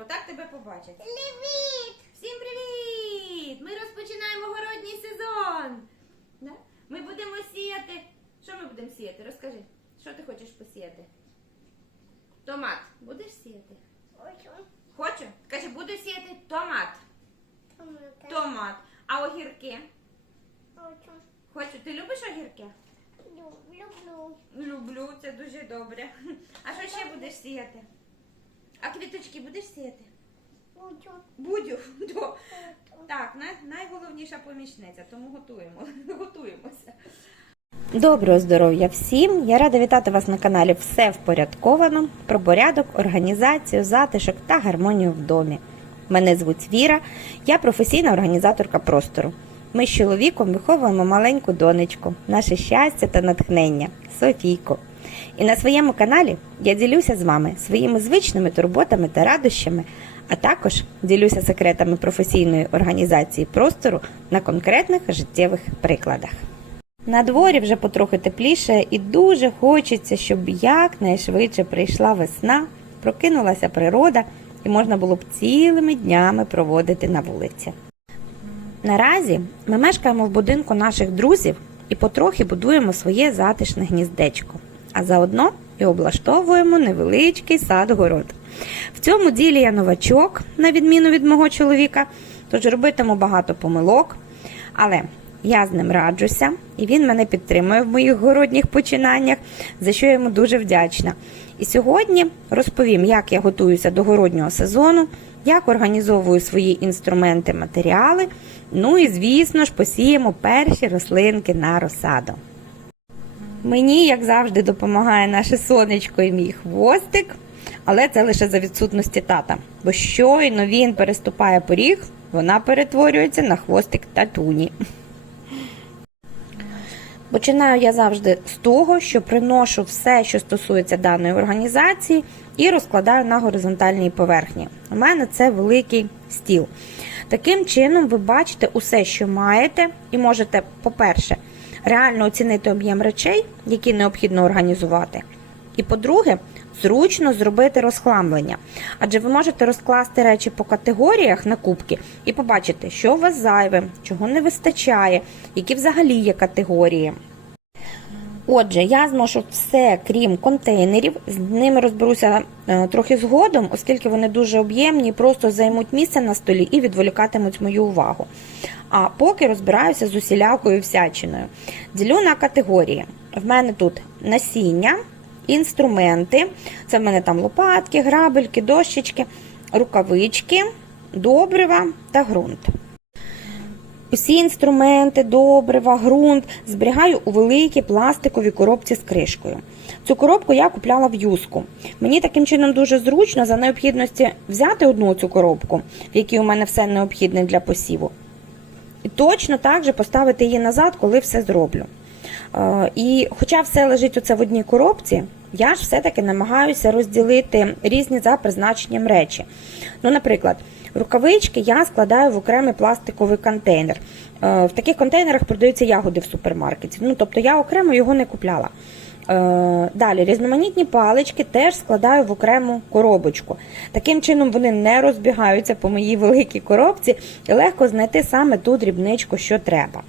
тато, так тебе побачать. Привіт! Всім привіт! Ми розпочинаємо городній сезон. Да? Ми будемо сіяти. Що ми будемо сіяти? Розкажи, що ти хочеш посіяти? Томат. Будеш сіяти? Хочу. Хочу? Скажи, буду сіяти томат. Томата. Томат. А огірки? Хочу. Хочу. Ти любиш огірки? Люблю. Люблю, це дуже добре. А що ще будеш сіяти? А квіточки будеш сіяти? Хочу. Будю. До. Так, най- найголовніша помічниця, тому готуємо. Готуємося. Доброго здоров'я всім! Я рада вітати вас на каналі Все впорядковано про порядок, організацію, затишок та гармонію в домі. Мене звуть Віра, я професійна організаторка простору. Ми з чоловіком виховуємо маленьку донечку, наше щастя та натхнення Софійку. І на своєму каналі я ділюся з вами своїми звичними турботами та радощами, а також ділюся секретами професійної організації простору на конкретних життєвих прикладах. На дворі вже потрохи тепліше і дуже хочеться, щоб якнайшвидше прийшла весна, прокинулася природа і можна було б цілими днями проводити на вулиці. Наразі ми мешкаємо в будинку наших друзів і потрохи будуємо своє затишне гніздечко, а заодно і облаштовуємо невеличкий сад-город. В цьому ділі я новачок, на відміну від мого чоловіка, тож робитиму багато помилок, але я з ним раджуся, і він мене підтримує в моїх городніх починаннях, за що я йому дуже вдячна. І сьогодні розповім, як я готуюся до городнього сезону, як організовую свої інструменти, матеріали. Ну і, звісно ж, посіємо перші рослинки на розсаду. Мені, як завжди, допомагає наше сонечко і мій хвостик, але це лише за відсутності тата. Бо щойно він переступає поріг, вона перетворюється на хвостик татуні. Починаю я завжди з того, що приношу все, що стосується даної організації, і розкладаю на горизонтальній поверхні. У мене це великий стіл. Таким чином, ви бачите усе, що маєте, і можете, по-перше, реально оцінити об'єм речей, які необхідно організувати. І по-друге, зручно зробити розхламлення. Адже ви можете розкласти речі по категоріях на кубки і побачити, що у вас зайве, чого не вистачає, які взагалі є категорії. Отже, я зношу все, крім контейнерів. З ними розберуся е, трохи згодом, оскільки вони дуже об'ємні, просто займуть місце на столі і відволікатимуть мою увагу. А поки розбираюся з усілякою всячиною. Ділю на категорії. В мене тут насіння, інструменти. Це в мене там лопатки, грабельки, дощечки, рукавички, добрива та ґрунт. Усі інструменти, добрива, ґрунт зберігаю у великій пластиковій коробці з кришкою. Цю коробку я купляла в юску. Мені таким чином дуже зручно за необхідності взяти одну цю коробку, в якій у мене все необхідне для посіву. І точно так же поставити її назад, коли все зроблю. Е, І хоча все лежить оце в одній коробці, я ж все-таки намагаюся розділити різні за призначенням речі. Ну, наприклад, рукавички я складаю в окремий пластиковий контейнер. Е, В таких контейнерах продаються ягоди в супермаркеті. Ну, тобто я окремо його не купляла. Е, Далі різноманітні палички теж складаю в окрему коробочку. Таким чином вони не розбігаються по моїй великій коробці і легко знайти саме ту дрібничку, що треба.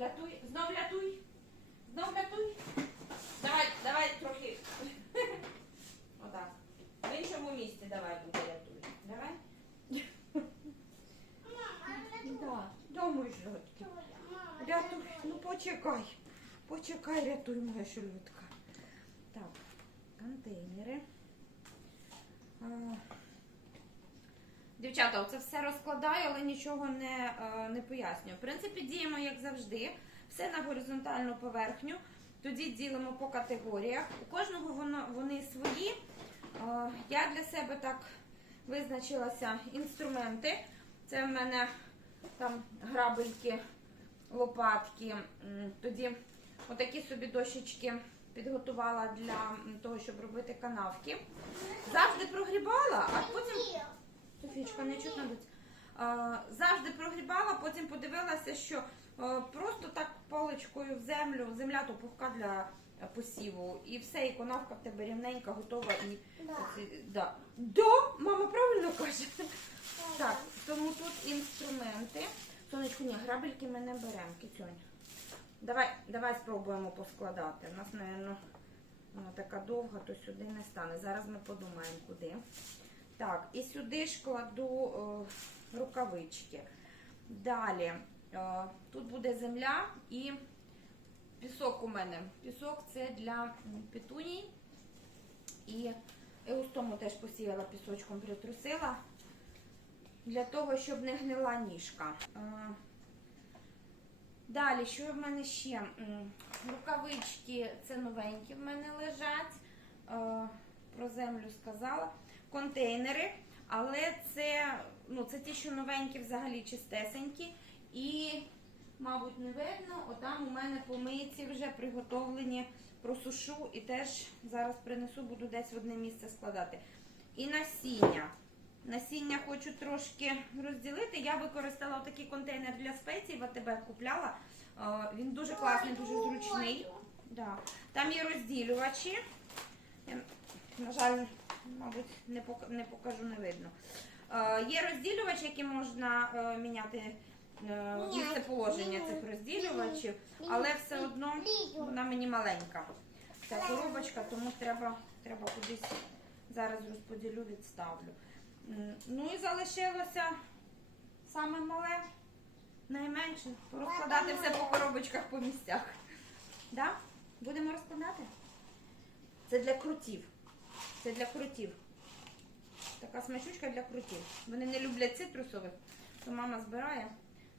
Лятуй. Знов лятуй. Знов лятуй. Давай, давай трохи. Отак. В іншому місці давай буде рятуй. Давай. Да. Домой жльотки. Рятуй. Ну почекай. Почекай, рятуй моя жльотка. Дівчата, оце все розкладаю, але нічого не, е, не пояснюю. В принципі, діємо як завжди. Все на горизонтальну поверхню. Тоді ділимо по категоріях. У кожного воно, вони свої. Е, Я для себе так визначилася інструменти. Це в мене там грабельки, лопатки. Тоді отакі собі дощечки підготувала для того, щоб робити канавки. Завжди прогрібала, а потім. Софічка, не чутно. Завжди прогрібала, потім подивилася, що е, просто так паличкою в землю, земля то пухка для посіву. І все, і конавка в тебе рівненька, готова і. Да. Да. Да, мама правильно каже. Так, тому тут інструменти. Сонечку, ні, грабельки ми не беремо, кицюнь. Давай, давай спробуємо поскладати. У нас, мабуть, вона така довга, то сюди не стане. Зараз ми подумаємо, куди. Так, і сюди ж кладу е, рукавички. Далі е, тут буде земля і пісок у мене. Пісок це для петуній. І еустому теж посіяла пісочком, притрусила. Для того, щоб не гнила ніжка. Е, Далі, що в мене ще? Рукавички це новенькі в мене лежать. Про землю сказала. Контейнери, але це, ну, це ті, що новенькі, взагалі чистесенькі. І, мабуть, не видно. Отам у мене помийці вже приготовлені, просушу і теж зараз принесу, буду десь в одне місце складати. І насіння. Насіння хочу трошки розділити. Я використала такий контейнер для спецій, в АТБ купляла. Е, Він дуже класний, дуже зручний. Да. Там є розділювачі. На жаль, мабуть, не, пок- не покажу, не видно. Е, є розділювачі, які можна е, міняти е, місце положення цих розділювачів, але все одно вона мені маленька. Ця коробочка, тому треба, треба кудись зараз розподілю, відставлю. Ну і залишилося саме мале, найменше. Розкладати все по коробочках по місцях. Да? Будемо розкладати? Це для крутів. Це для крутів. Така смачучка для крутів. Вони не люблять цитрусових, то мама збирає,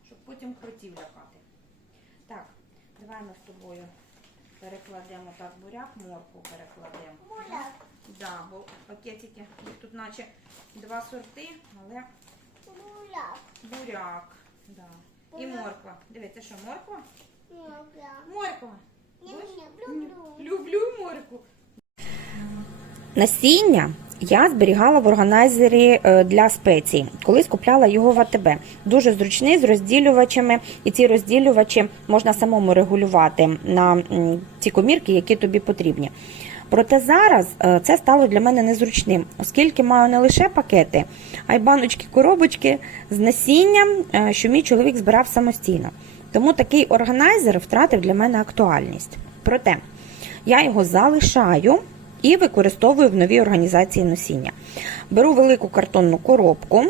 щоб потім крутів лякати. Так, давай ми з тобою перекладемо так буряк, морку перекладемо. Буряк. Да, бо пакетики, тут наче два сорти, але Буляк. буряк. Да. І Буряк. морква. Дивіться, що морква? Морква. Не люблю. Люблю моркву. Насіння я зберігала в органайзері е, для спецій. Колись купляла його в АТБ. Дуже зручний з розділювачами, і ці розділювачі можна самому регулювати на ті комірки, які тобі потрібні. Проте зараз е, це стало для мене незручним, оскільки маю не лише пакети, а й баночки, коробочки з насінням, е, що мій чоловік збирав самостійно. Тому такий органайзер втратив для мене актуальність. Проте я його залишаю і використовую в новій організації носіння. Беру велику картонну коробку.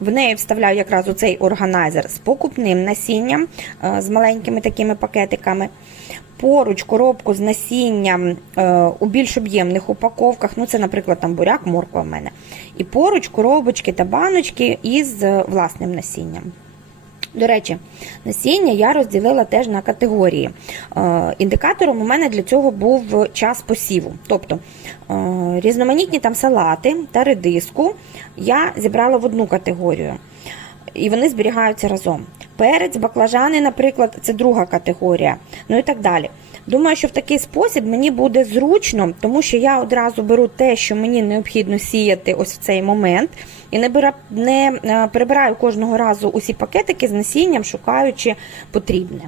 В неї вставляю якраз у цей органайзер з покупним насінням, е, з маленькими такими пакетиками. Поруч коробку з насінням е, у більш об'ємних упаковках. Ну, це, наприклад, там буряк, морква в мене. І поруч коробочки та баночки із е, власним насінням. До речі, насіння я розділила теж на категорії. Е, Індикатором у мене для цього був час посіву. Тобто е, різноманітні там салати та редиску я зібрала в одну категорію. І вони зберігаються разом. Перець, баклажани, наприклад, це друга категорія. Ну і так далі. Думаю, що в такий спосіб мені буде зручно, тому що я одразу беру те, що мені необхідно сіяти ось в цей момент, і не, бера, не е, перебираю кожного разу усі пакетики з насінням, шукаючи потрібне.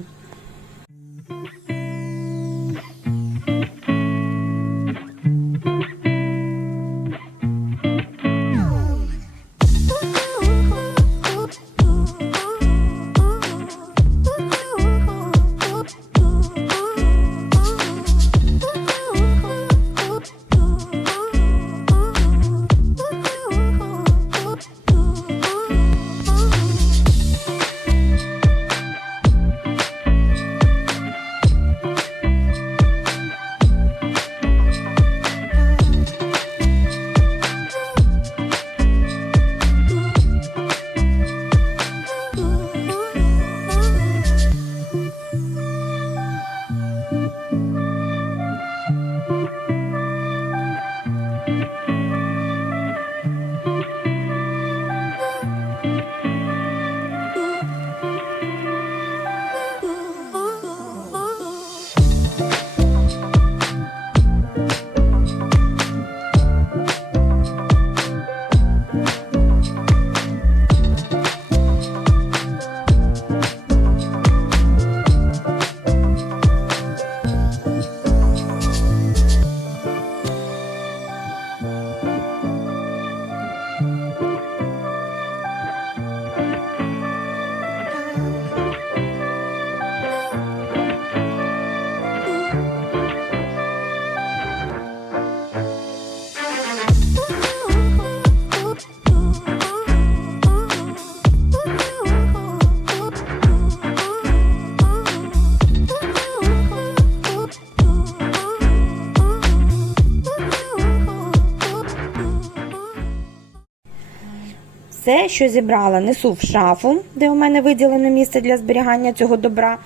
Все, що зібрала, несу в шафу, де у мене виділено місце для зберігання цього добра.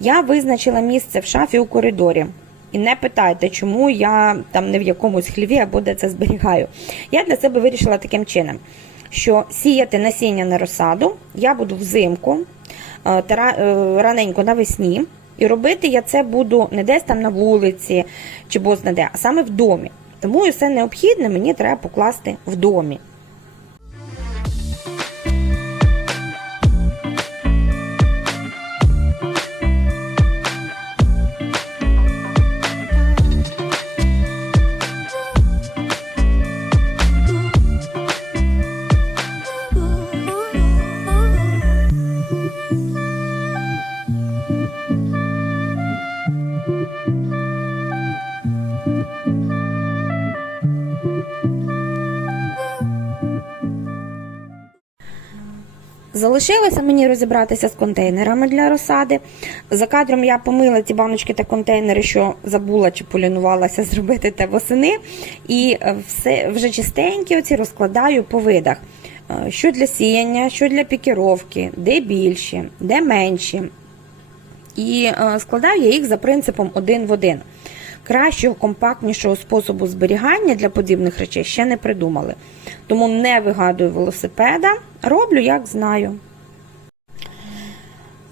Я визначила місце в шафі у коридорі. І не питайте, чому я там не в якомусь хліві або де це зберігаю. Я для себе вирішила таким чином, що сіяти насіння на розсаду я буду взимку, е, та е, раненько навесні. І робити я це буду не десь там на вулиці чи бозна де, а саме в домі. Тому все необхідне мені треба покласти в домі. Залишилося мені розібратися з контейнерами для розсади. За кадром я помила ті баночки та контейнери, що забула чи полінувалася зробити те восени. І е, все вже чистенькі оці розкладаю по видах. Е, Що для сіяння, що для пікіровки, де більші, де менші. І е, складаю я їх за принципом один в один. Кращого, компактнішого способу зберігання для подібних речей ще не придумали. Тому не вигадую велосипеда, роблю як знаю.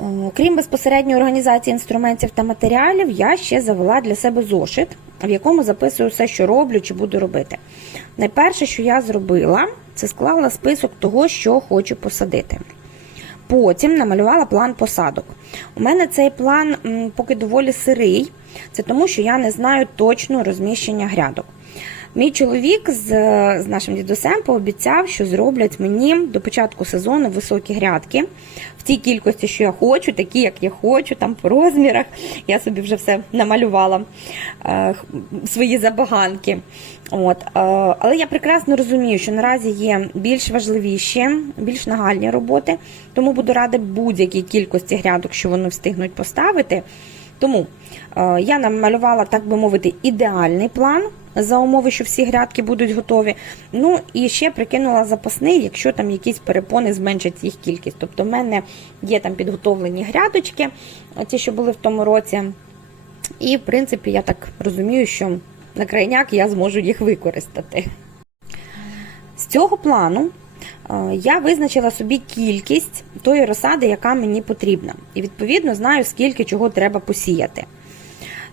Е, Крім безпосередньої організації інструментів та матеріалів, я ще завела для себе зошит, в якому записую все, що роблю чи буду робити. Найперше, що я зробила, це склала список того, що хочу посадити. Потім намалювала план посадок. У мене цей план поки доволі сирий, це тому, що я не знаю точно розміщення грядок. Мій чоловік з, з нашим дідусем пообіцяв, що зроблять мені до початку сезону високі грядки в тій кількості, що я хочу, такі, як я хочу, там по розмірах. Я собі вже все намалювала е, свої забаганки. От, е, але я прекрасно розумію, що наразі є більш важливіші, більш нагальні роботи, тому буду рада будь-якій кількості грядок, що вони встигнуть поставити. Тому е, я намалювала, так би мовити, ідеальний план за умови, що всі грядки будуть готові. Ну і ще прикинула запасний, якщо там якісь перепони зменшать їх кількість. Тобто, в мене є там підготовлені грядочки, ті, що були в тому році. І, в принципі, я так розумію, що на крайняк я зможу їх використати. З цього плану е, я визначила собі кількість тої розсади, яка мені потрібна. І відповідно знаю, скільки чого треба посіяти.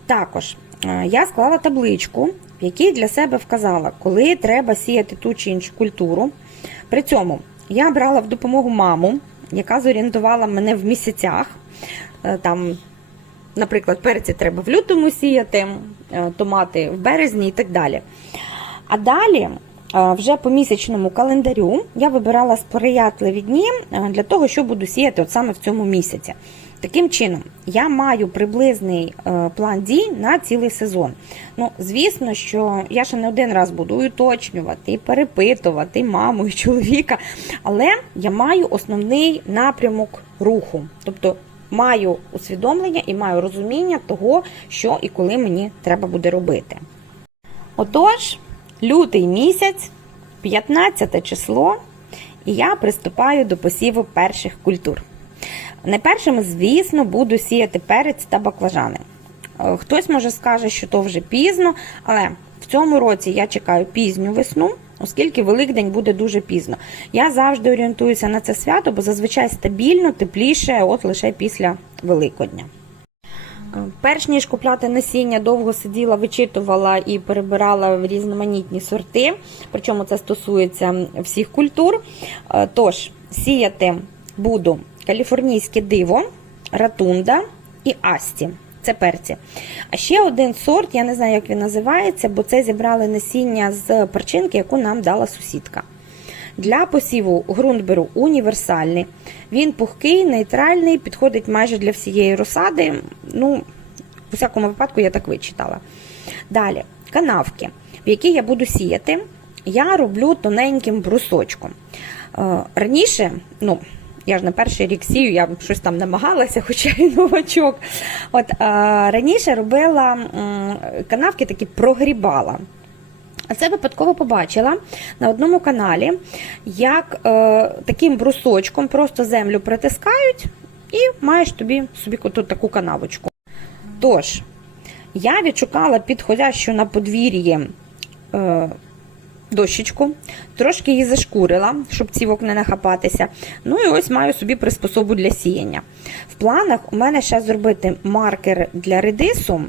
Також е, я склала табличку, в якій для себе вказала, коли треба сіяти ту чи іншу культуру. При цьому я брала в допомогу маму, яка зорієнтувала мене в місяцях. Е, Там, наприклад, перці треба в лютому сіяти, е, томати в березні і так далі. А далі, е, вже по місячному календарю, я вибирала сприятливі дні для того, що буду сіяти от саме в цьому місяці. Таким чином, я маю приблизний е, план дій на цілий сезон. Ну, звісно, що я ще не один раз буду уточнювати, і перепитувати, маму, і чоловіка, але я маю основний напрямок руху. Тобто маю усвідомлення і маю розуміння того, що і коли мені треба буде робити. Отож, лютий місяць, 15 число, і я приступаю до посіву перших культур. Найпершим, звісно, буду сіяти перець та баклажани. Е, Хтось може скаже, що то вже пізно, але в цьому році я чекаю пізню весну, оскільки Великдень буде дуже пізно. Я завжди орієнтуюся на це свято, бо зазвичай стабільно, тепліше, от лише після Великодня. Е, Перш ніж купляти насіння, довго сиділа, вичитувала і перебирала в різноманітні сорти. Причому це стосується всіх культур. Е, Тож, сіяти буду каліфорнійське диво, ратунда і асті. Це перці. А ще один сорт, я не знаю, як він називається, бо це зібрали насіння з перчинки, яку нам дала сусідка. Для посіву ґрунт беру універсальний. Він пухкий, нейтральний, підходить майже для всієї розсади. Ну, у всякому випадку я так вичитала. Далі, канавки, в які я буду сіяти, я роблю тоненьким брусочком. Е, Раніше, ну, я ж на перший рік сію, я щось там намагалася, хоча й новачок. От е, раніше робила канавки такі прогрібала. А це випадково побачила на одному каналі, як е, таким брусочком просто землю притискають і маєш тобі собі таку канавочку. Тож, я відшукала підходящу на подвір'ї е, дощечку, трошки її зашкурила, щоб цівок не нахапатися. Ну і ось маю собі приспособу для сіяння. В планах у мене ще зробити маркер для редису.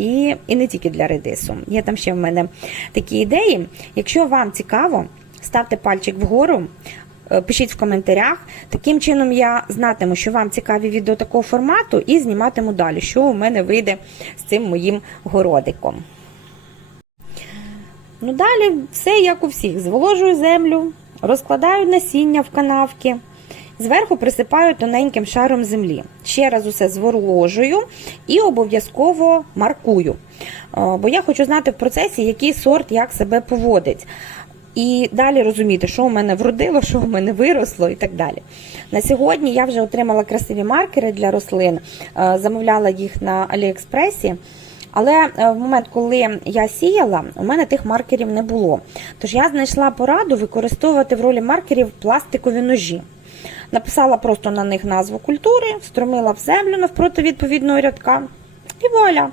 І, і не тільки для редису. Є там ще в мене такі ідеї. Якщо вам цікаво, ставте пальчик вгору, е, пишіть в коментарях. Таким чином я знатиму, що вам цікаві відео такого формату, і зніматиму далі, що у мене вийде з цим моїм городиком. Ну далі все як у всіх. Зволожую землю, розкладаю насіння в канавки, зверху присипаю тоненьким шаром землі. Ще раз усе зволожую і обов'язково маркую. Е, Бо я хочу знати в процесі, який сорт як себе поводить. І далі розуміти, що у мене вродило, що у мене виросло і так далі. На сьогодні я вже отримала красиві маркери для рослин, е, замовляла їх на Аліекспресі. Але е, в момент, коли я сіяла, у мене тих маркерів не було. Тож я знайшла пораду використовувати в ролі маркерів пластикові ножі. Написала просто на них назву культури, встромила в землю навпроти відповідного рядка і вуаля.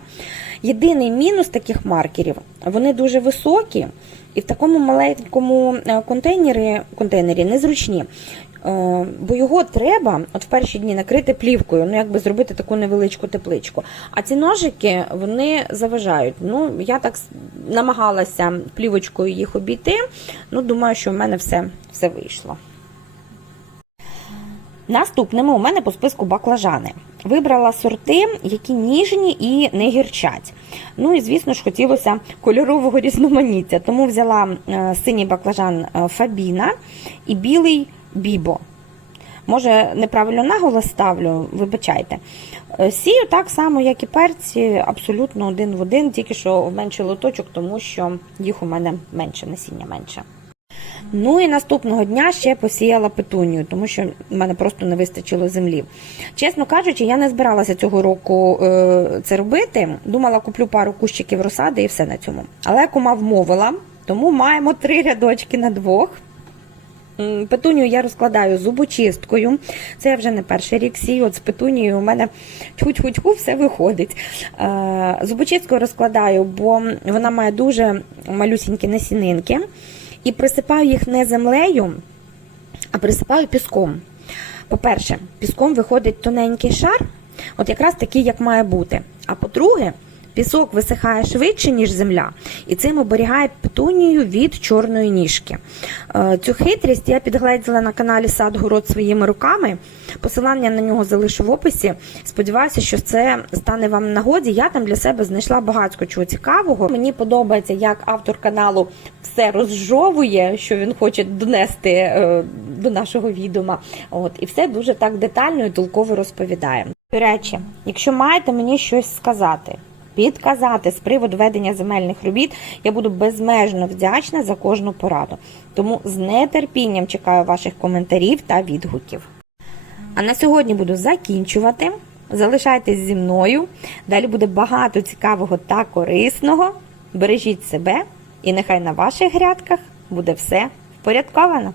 Єдиний мінус таких маркерів вони дуже високі і в такому маленькому е, контейнері, контейнері незручні. Е, Бо його треба от в перші дні накрити плівкою, ну якби зробити таку невеличку тепличку. А ці ножики вони заважають. Ну я так намагалася плівочкою їх обійти. Ну думаю, що в мене все, все вийшло. Наступними у мене по списку баклажани. Вибрала сорти, які ніжні і не гірчать. Ну і звісно ж хотілося кольорового різноманіття, тому взяла е, синій баклажан е, Фабіна і білий Бібо. Може, неправильно наголос ставлю, вибачайте. Е, Сію так само, як і перці, абсолютно один в один, тільки що в менший лоточок, тому що їх у мене менше, насіння менше. Ну і наступного дня ще посіяла петунію, тому що в мене просто не вистачило землі. Чесно кажучи, я не збиралася цього року е, це робити. Думала, куплю пару кущиків розсади і все на цьому. Але кума вмовила, тому маємо три рядочки на двох. Петунію я розкладаю зубочисткою. Це я вже не перший рік сію. От з петунією у мене тьху-тьху-тьху все виходить. Е, Зубочисткою розкладаю, бо вона має дуже малюсінькі насінинки. І присипаю їх не землею, а присипаю піском. По-перше, піском виходить тоненький шар, от якраз такий, як має бути. А по-друге, пісок висихає швидше, ніж земля, і цим оберігає петунію від чорної ніжки. Е, Цю хитрість я підгледіла на каналі Сад Город своїми руками. Посилання на нього залишу в описі. Сподіваюся, що це стане вам нагоді. Я там для себе знайшла багатько чого цікавого. Мені подобається, як автор каналу все розжовує, що він хоче донести е, до нашого відома. От і все дуже так детально і толково розповідає. До речі, якщо маєте мені щось сказати. Підказати з приводу ведення земельних робіт, я буду безмежно вдячна за кожну пораду. Тому з нетерпінням чекаю ваших коментарів та відгуків. А на сьогодні буду закінчувати. Залишайтесь зі мною. Далі буде багато цікавого та корисного. Бережіть себе, і нехай на ваших грядках буде все впорядковано.